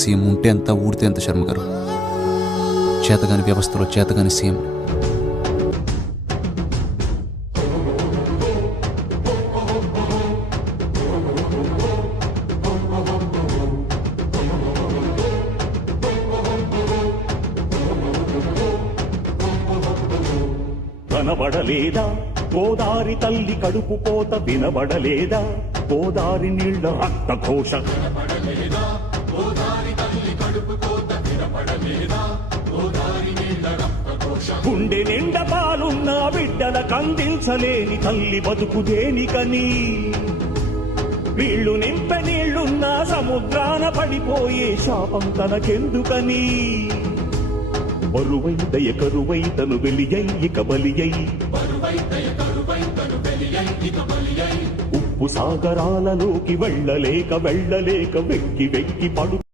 CM ఉంటే ఎంత ఊడితే ఎంత శర్మ గారు. చేతగాని వ్యవస్థలో చేతగాని సీఎం. కనబడలేదా గోదారి తల్లి కడుపు కోత, వినబడలేదా గోదారి నీళ్ల రక్త ఘోష, గుండె నిండ పాలున్న బిడ్డల కందించలేని తల్లి బతుకు దేనికని, వీళ్ళు నింపె నీళ్లున్న సముద్రాన పడిపోయే శాపం తనకెందుకని, బరువై దయ కరువై తను వెలియై ఇక బలియై, ఉప్పు సాగరాలలోకి వెళ్ళలేక వెక్కి వెక్కి పడు